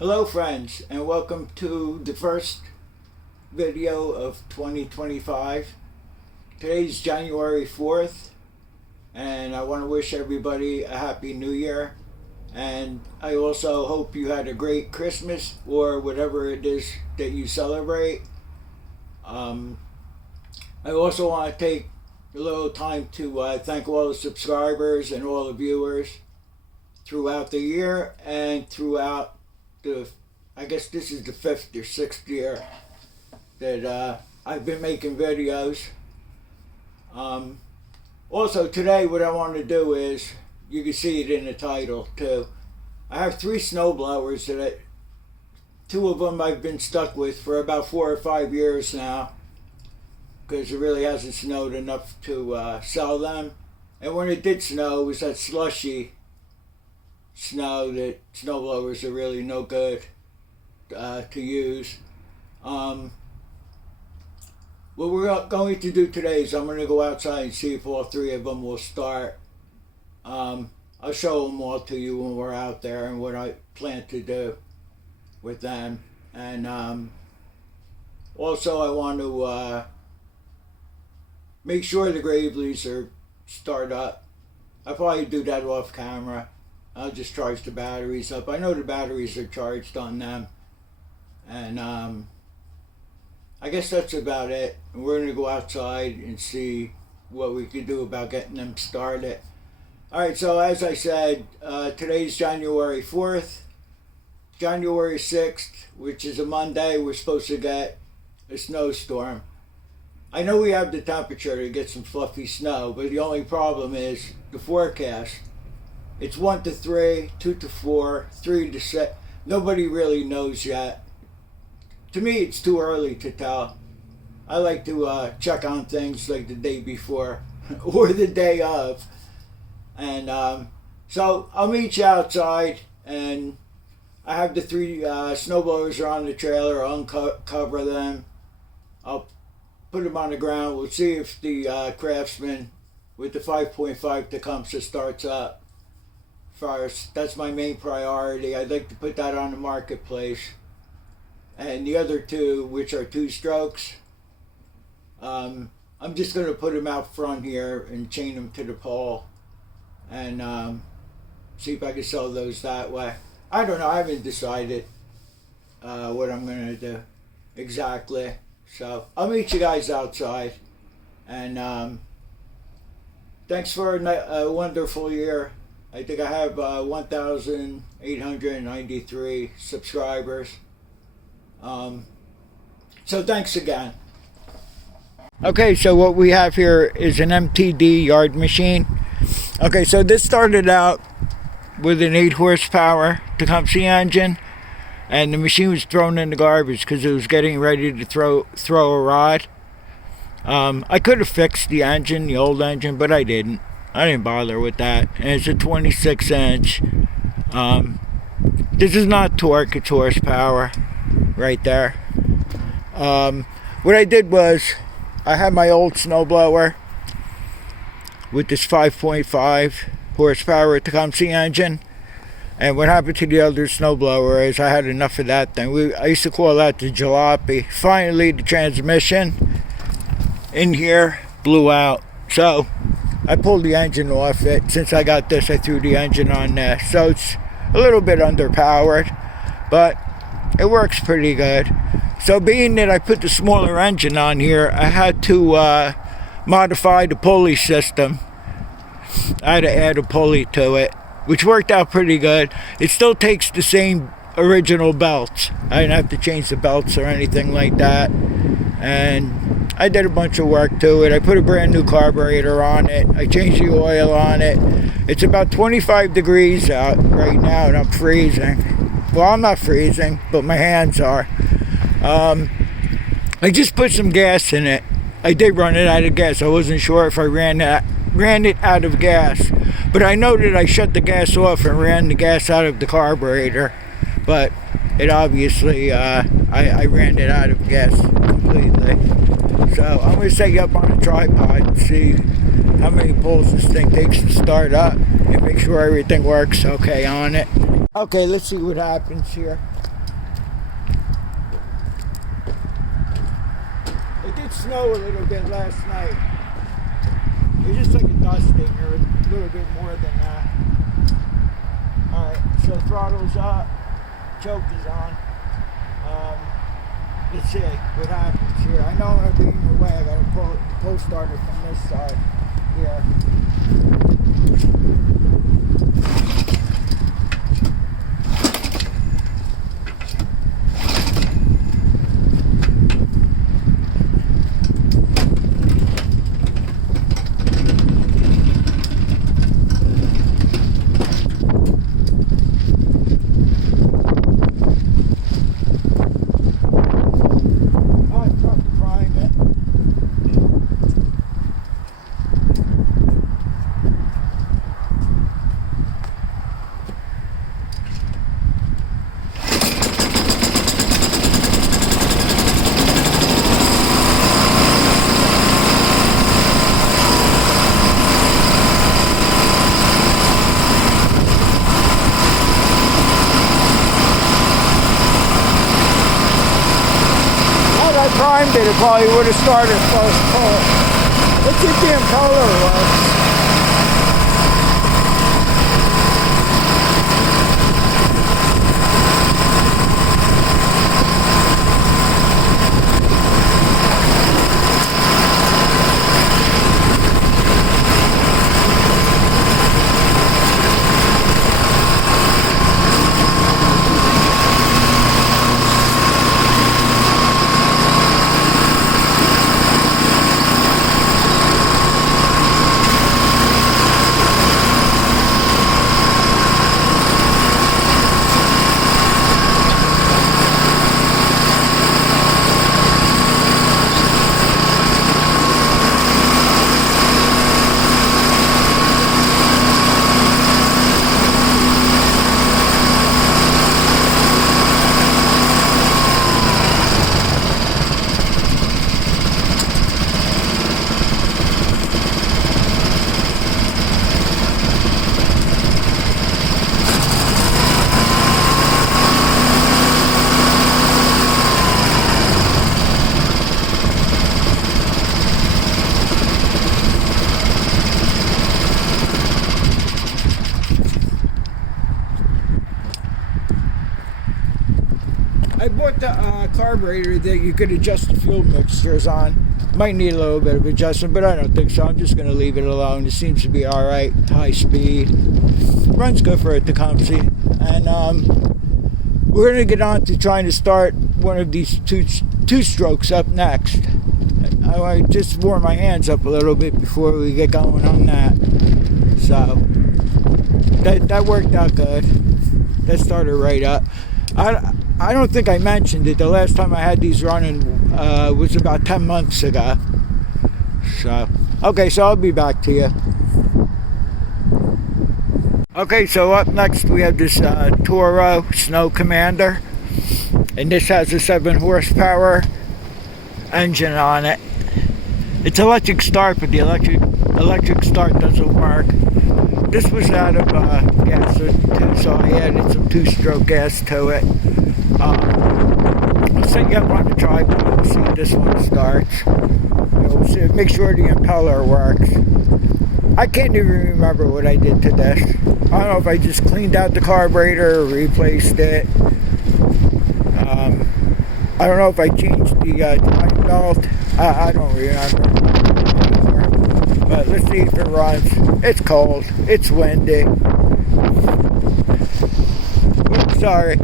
Hello friends, and welcome to the first video of 2025. Today's January 4th, and I want to wish everybody a happy new year. And I also hope you had a great Christmas or whatever it is that you celebrate. I also want to take a little time to thank all the subscribers and all the viewers throughout the year and throughout I guess this is the 5th or 6th year that I've been making videos. Also today what I want to do is, you can see it in the title too, I have 3 snow blowers that two of them I've been stuck with for about 4 or 5 years now, because it really hasn't snowed enough to sell them. And when it did snow, it was that slushy snow that snow blowers are really no good to use. What we're going to do today is I'm going to go outside and see if all 3 of them will start. I'll show them all to you when we're out there and what I plan to do with them. And also I want to make sure the Graveleys are start up. I'll probably do that off camera. I'll just charge the batteries up. I know the batteries are charged on them. And I guess that's about it. We're going to go outside and see what we can do about getting them started. Alright, so as I said, today's January 4th. January 6th, which is a Monday, we're supposed to get a snowstorm. I know we have the temperature to get some fluffy snow, but the only problem is the forecast. It's 1 to 3, 2 to 4, 3 to 6. Nobody really knows yet. To me, it's too early to tell. I like to check on things like the day before or the day of. And so I'll meet you outside, and I have the 3 snowblowers are on the trailer. I'll uncover them. I'll put them on the ground. We'll see if the Craftsman with the 5.5 Tecumseh starts up first. That's my main priority. I'd like to put that on the marketplace. And the other 2, which are 2-strokes, I'm just going to put them out front here and chain them to the pole and see if I can sell those that way. I don't know. I haven't decided what I'm going to do exactly. So I'll meet you guys outside. And thanks for a wonderful year. I think I have 1,893 subscribers. So thanks again. Okay, so what we have here is an MTD Yard Machine. Okay, so this started out with an 8 horsepower Tecumseh engine, and the machine was thrown in the garbage because it was getting ready to throw a rod. I could have fixed the engine, the old engine, but I didn't. I didn't bother with that. And it's a 26-inch. This is not torque, it's horsepower right there. What I did was, I had my old snowblower with this 5.5 horsepower Tecumseh engine. And what happened to the other snowblower is I had enough of that thing. I used to call that the jalopy. Finally, the transmission in here blew out. So I pulled the engine off it. Since I got this, I threw the engine on there. So it's a little bit underpowered, but it works pretty good. So being that I put the smaller engine on here, I had to modify the pulley system. I had to add a pulley to it, which worked out pretty good. It still takes the same original belts. I didn't have to change the belts or anything like that. And I did a bunch of work to it. I put a brand new carburetor on it. I changed the oil on it. It's about 25 degrees out right now and I'm freezing. Well, I'm not freezing, but my hands are. I just put some gas in it. I did run it out of gas. I wasn't sure if I ran it out of gas. But I know that I shut the gas off and ran the gas out of the carburetor. But it obviously, I ran it out of gas completely. So I'm going to set you up on a tripod and see how many pulls this thing takes to start up and make sure everything works okay on it. Okay, let's see what happens here. did snow a little bit last night. It was just like a dusting or a little bit more than that. Alright, so throttle's up, choke is on. Let's see what happens here. I know I'm going to be in the way. I got to pull starter from this side here. Primed it probably would have started first pull. Let's see if the impeller works. I bought the carburetor that you could adjust the fuel mixtures on. Might need a little bit of adjustment, but I don't think so. I'm just going to leave it alone. It seems to be alright. High speed. Runs good for a Tecumseh. And we're going to get on to trying to start one of these two strokes up next. I want to just warm my hands up a little bit before we get going on that. So that worked out good. That started right up. I don't think I mentioned it. The last time I had these running was about 10 months ago. So, okay, so I'll be back to you. Okay, so up next we have this Toro Snow Commander. And this has a 7 horsepower engine on it. It's electric start, but the electric start doesn't work. This was out of gas too, so I added some 2-stroke gas to it. I'll set you up on the tripod and see if this one starts. We'll see, make sure the impeller works. I can't even remember what I did to this. I don't know if I just cleaned out the carburetor or replaced it. I don't know if I changed the timing belt. I don't remember. But let's see if it runs. It's cold. It's windy. Oops, sorry.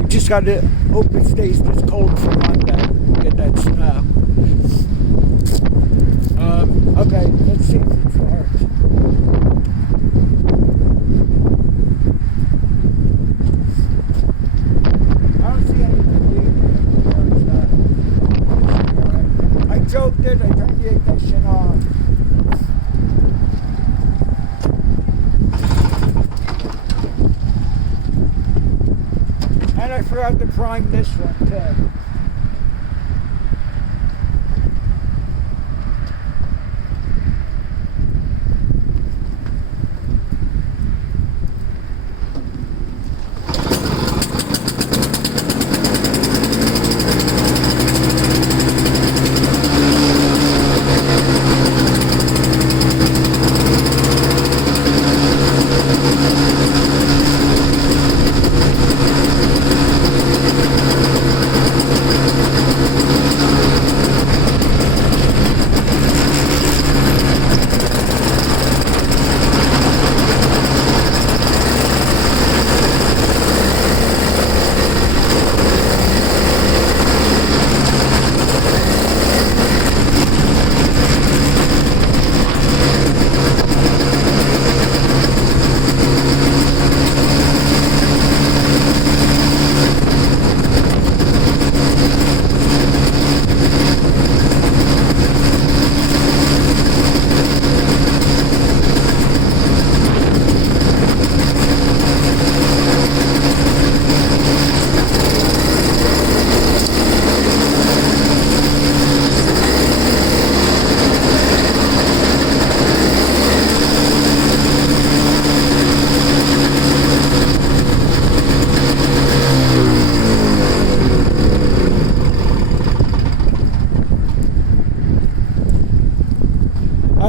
We just got to hope it stays this cold for Monday. Get that snow. Okay, let's see if it starts. I don't see anything leaving. I choked it. I turned the ignition on. And I forgot to prime this one too.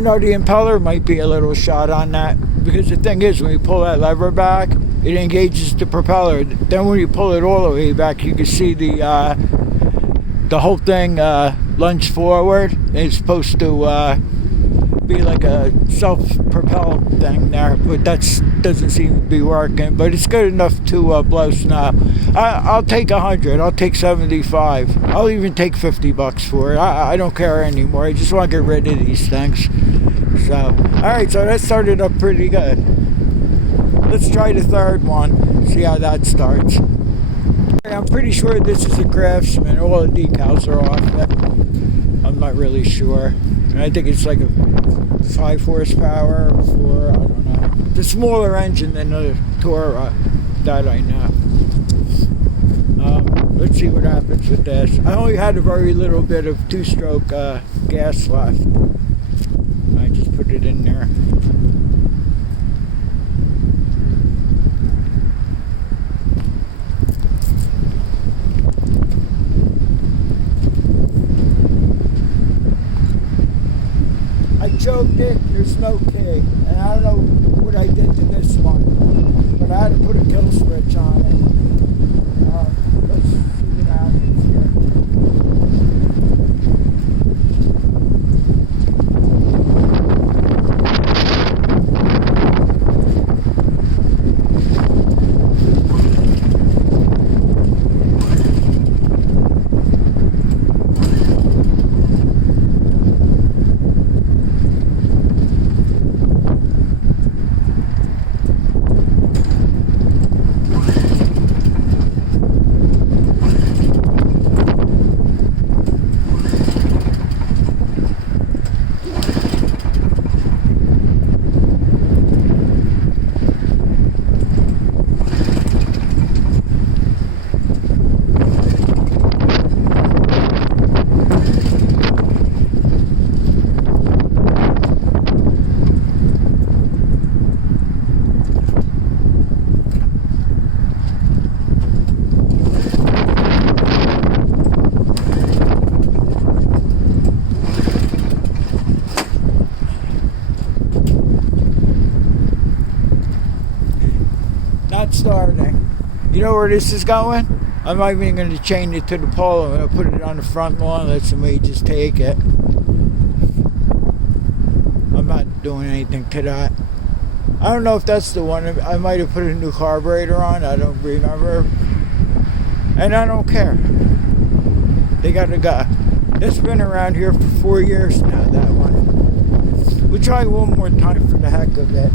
know the impeller might be a little shot on that, because the thing is, when you pull that lever back, it engages the propeller. Then when you pull it all the way back, you can see the whole thing lunge forward. It's supposed to be like a self-propel thing there, but that doesn't seem to be working. But it's good enough to blow snow. I'll take 100. I'll take 75. I'll even take $50 for it. I don't care anymore. I just want to get rid of these things. So, all right. So that started up pretty good. Let's try the third one. See how that starts. I'm pretty sure this is a Craftsman. All the decals are off. I'm not really sure. I think it's like a 5 horsepower or I don't know. It's a smaller engine than the Toro, that I know. Let's see what happens with this. I only had a very little bit of 2-stroke gas left. I just put it in there. Choked it, there's no key, and I don't know what I did to this one, but I had to put a kill switch on it. Let's see what happens starting. You know where this is going? I'm not even going to chain it to the pole. I'm going to put it on the front lawn and let somebody just take it. I'm not doing anything to that. I don't know if that's the one. I might have put a new carburetor on. I don't remember. And I don't care. They got to go. It's been around here for 4 years now, that one. We'll try one more time for the heck of it.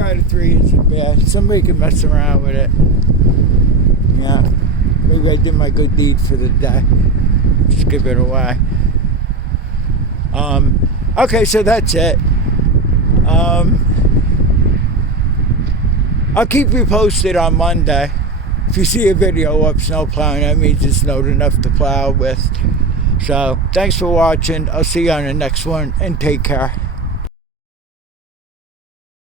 Out of 3 isn't bad. Somebody could mess around with it. Yeah. Maybe I did my good deed for the day. Just give it away. Okay, so that's it. I'll keep you posted on Monday. If you see a video up snow plowing, that means it's snowed enough to plow with. So, thanks for watching. I'll see you on the next one, and take care.